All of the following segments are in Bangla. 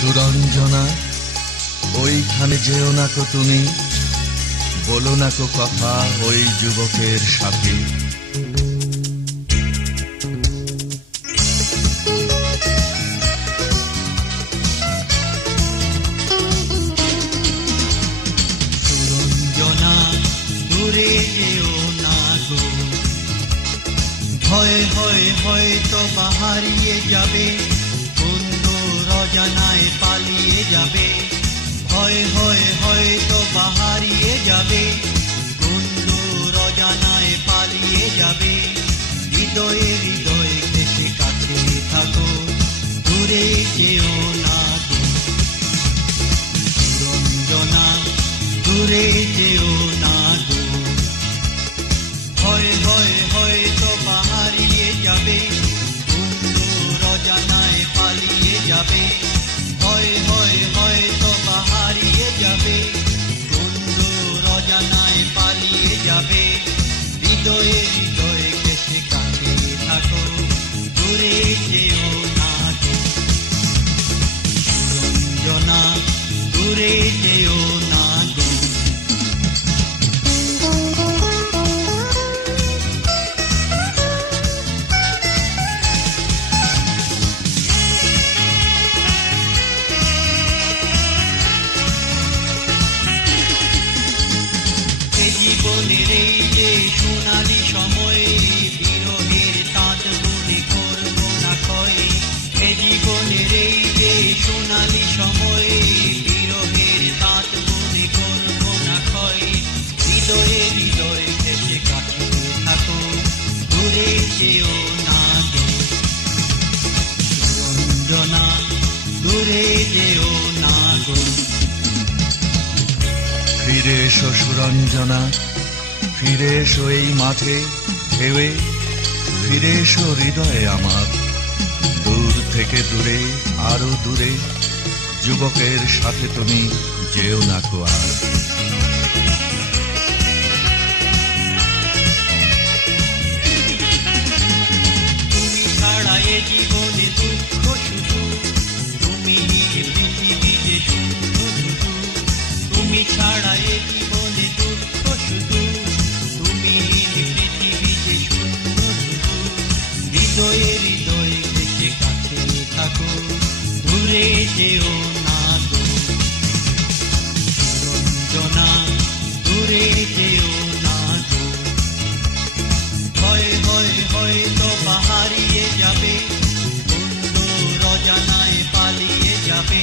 সুরঞ্জনা, ওইখানে যেও না কো তুমি, বলো না কো কথা ওই যুবকের সাথে। সুরঞ্জনা, দূরে যেও না গো, ভয় ভয় হয়তো বাহারিয়ে যাবে, বন্ধু রজনায় পালিয়ে যাবে। ভয় ভয় হয়তো বাহারিয়ে যাবে, বন্ধু রজনায় পালিয়ে যাবে। হৃদয়ে হৃদয়ে ঘেঁষে কাছে থাকো, দূরে যেও না গো। সুরঞ্জনা, দূরে যেও না গো, ভয় ভয় হয়তো বাহারিয়ে যাবে, বন্ধু রজনায় পালিয়ে যাবে। ভয় ভয় হয়তো বাহারিয়ে যাবে, বন্ধু রজনায় পালিয়ে যাবে। হৃদয়ে হৃদয়ে ঘেঁষে কাছে থাকো, দূরে যেও না গো। সুরঞ্জনা, দূরে যেও না গো। জীবনের এই যে সোনালি সময়, বিরহের তাঁত বুনে করবো না ক্ষয়। এ জীবনের এই যে সোনালি সময়, বিরহের তাঁত বুনে করবো না ক্ষয়। হৃদয়ে হৃদয়ে ঘেঁষে কাছে থাকো, দূরে যেও না গো। সুরঞ্জনা, দূরে যেও না গো। ফিরে এসো সুরঞ্জনা, ফিরে এসো এই মাঠে ঢেউয়ে, ফিরে এসো হৃদয়ে আমার। দূর থেকে দূরে, আরো দূরে, যুবকের সাথে তুমি যেও না কো আর। তুমি ছাড়া এ জীবনে দুঃখ শুধু, তুমি পৃথিবী যে শুধু শুধু। তুমি ছাড়া এ জীবনে দুঃখ শুধু, তুমি পৃথিবী যে শুধু শুধু। হৃদয়ে হৃদয়ে ঘেঁষে কাছে থাকো, দূরে যেও না গো। সুরঞ্জনা, দূরে যেও না গো। ভয় ভয় হয়তো বাহারিয়ে যাবে, বন্ধু রজনায় পালিয়ে যাবে।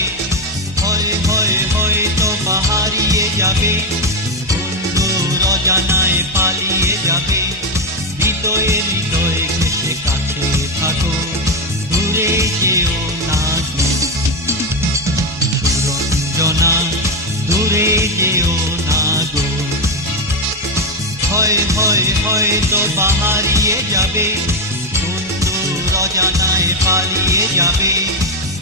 ভয় ভয় হয়তো বাহারিয়ে যাবে, বন্ধু রজনায় পালিয়ে যাবে। হৃদয়ে হৃদয়ে ঘেঁষে কাছে থাকো, দূরে যেও না গো। সুরঞ্জনা, দূরে যেও না গো। ভয় ভয় হয়তো বাহারিয়ে যাবে, বন্ধু রজনায় পালিয়ে যাবে।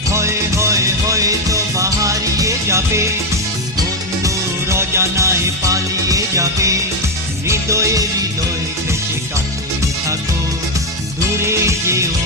ভয় ভয় হয়তো বাহারিয়ে যাবে, বন্ধু রজনায় পালিয়ে যাবে। হৃদয়ে হৃদয়ে ঘেঁষে কাছে থাকো, দূরে যেও